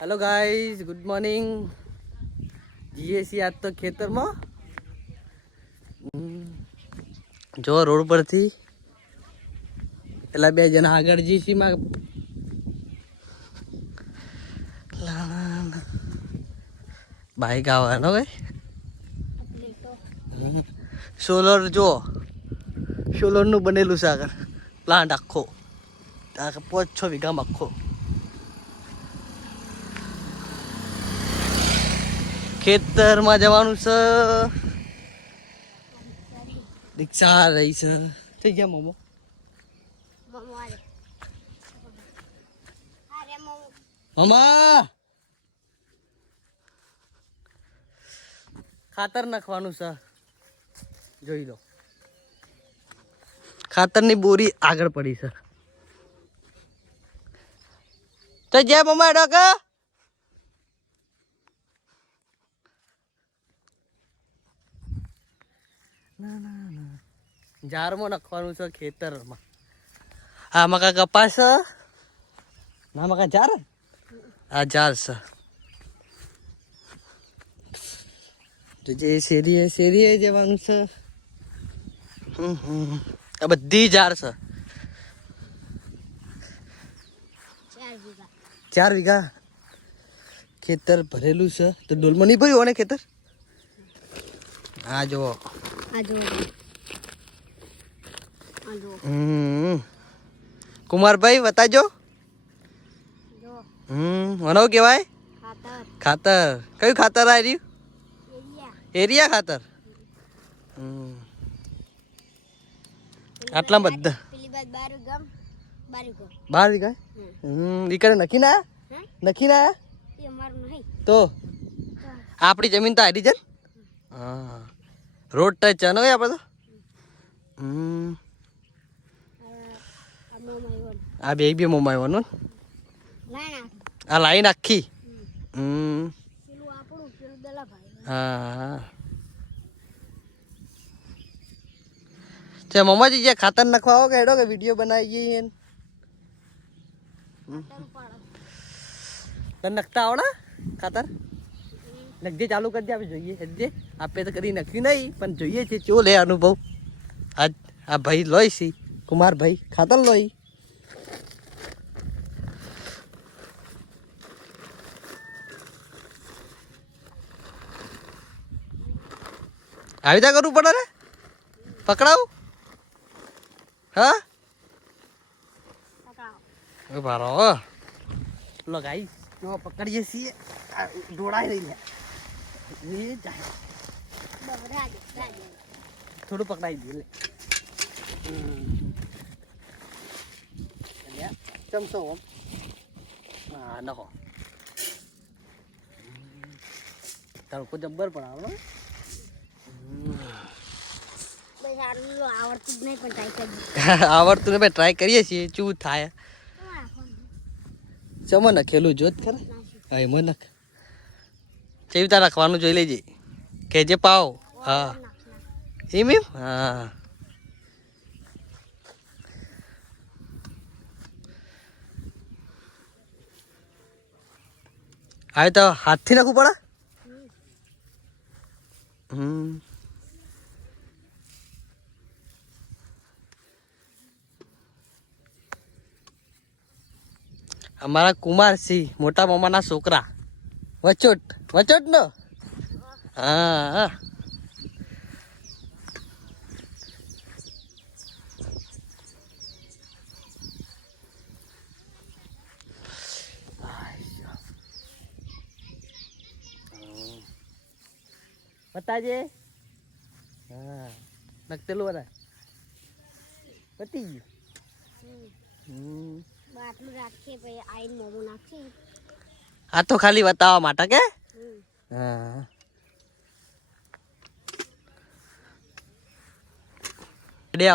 Hello guys, good morning. જીએ છીએ આજ તો ખેતરમાં। જો રોડ પરથી પેલા બે જણા આગળ જઈશી માં બાઈક આવવાનો ભાઈ। સોલર જો સોલર નું બનેલું છે આગળ પ્લાન્ટ આખો 5-6 વીઘામાં આખો। ખેતરમાં જવાનું છે। રિક્ષા રહી છે। થઈ ગયા મોમો મમ્મા ખાતર નાખવાનું છે। જોઈ લો ખાતરની બોરી આગળ પડી છે। તો જય મમ્મા ડોકા ઝાડમાં નાખવાનું છે ખેતરમાં। આ મકા કપાસ ના મકા ઝાડ આ ઝાડ છે। તો જે શેરીએ જવાનું છે। આ બધી ઝાડ છે। 4 વીઘા ખેતર ભરેલું છે। તો ડોલમાં નહીં ભર્યું ને ખેતર। આ જો કુમારભાઈ બતાજો। મને કેવાય ખાતર કયું ખાતર આ રહ્યું એરિયા ખાતર। આટલા બધા 12 વીઘા ઈકડે નખી ના તો આપણી જમીન તો આડી છે। હા રોડ ટચ છે ને આપણે તો। આ બે મોમાં આવવાનું આ લાઈન આખી। હા મમ્માજી જે ખાતર નાખવા આવો કે હેડો કે વિડીયો બનાવીએ તને નખતા આવડે ખાતર નખજે ચાલુ કરી દે આપણે જોઈએ હેડજે આપે તો કદી નખ્યું નહીં પણ જોઈએ છે ચો લે અનુભવ આજ આ ભાઈ લોય સી કુમારભાઈ ખાતર લોય। આવી રીતે કરવું પડે ને પકડાવું હા ભારો લો ગાઈસ જો પકડીએ છીએ દોડાઈ રહી લે થોડું પકડાઈ દે લે ચમચો ઓમ હા નખો તડકો જબ્બર પણ આવે આવડતું ને ભાઈ ટ્રાય કરીએ છીએ શું થાય। ચમો નખેલું જોત ખરે હા એમાં નખ કેવી રીતે રાખવાનું જોઈ લેજે કેજે પાવ હા એમ હા હવે તો હાથથી નાખવું પડે। અમારા કુમારસિંહ મોટા મામાના છોકરા વચોટ નો હા બતાજે હા નખતેલું બધા પતી ગયું। આ તો ખાલી બતાવવા માટે કે હા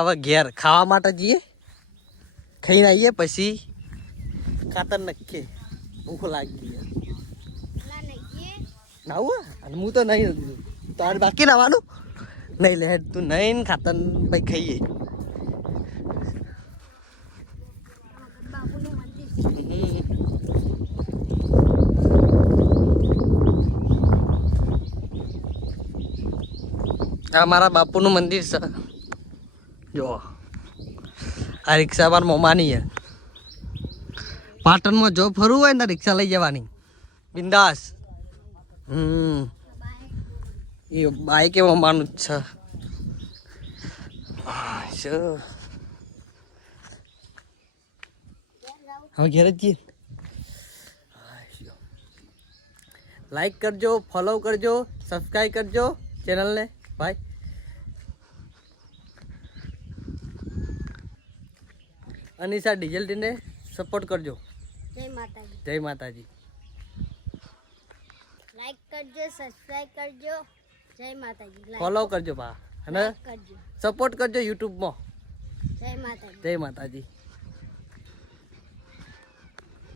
હવે ઘેર ખાવા માટે જઈએ ખાઈને આવીએ પછી ખાતર નખીએ ભૂખ લાગી નાવું અને હું તો નહીં તારે બાકી નાવાનું નહીં લે તું નહીં ખાતર ભાઈ ખાઈએ। આ મારા બાપુનું મંદિર છે જો આ રિક્ષા મારા મમ્માની છે પાટણમાં જો ફરવું હોય ને રિક્ષા લઈ જવાની બિંદાસ એ બાઈક એ મમ્માનું જ છે હવે ઘેર જ જઈએ લાઈક કરજો ફોલો કરજો સબસ્ક્રાઈબ કરજો ચેનલને ભાઈ અનિશા ડીઝલ ટીને સપોર્ટ કરજો જય માતાજી લાઈક કરજો સબસ્ક્રાઇબ કરજો જય માતાજી ફોલો કરજો બા અને સપોર્ટ કરજો યુટ્યુબમાં જય માતાજી જય માતાજી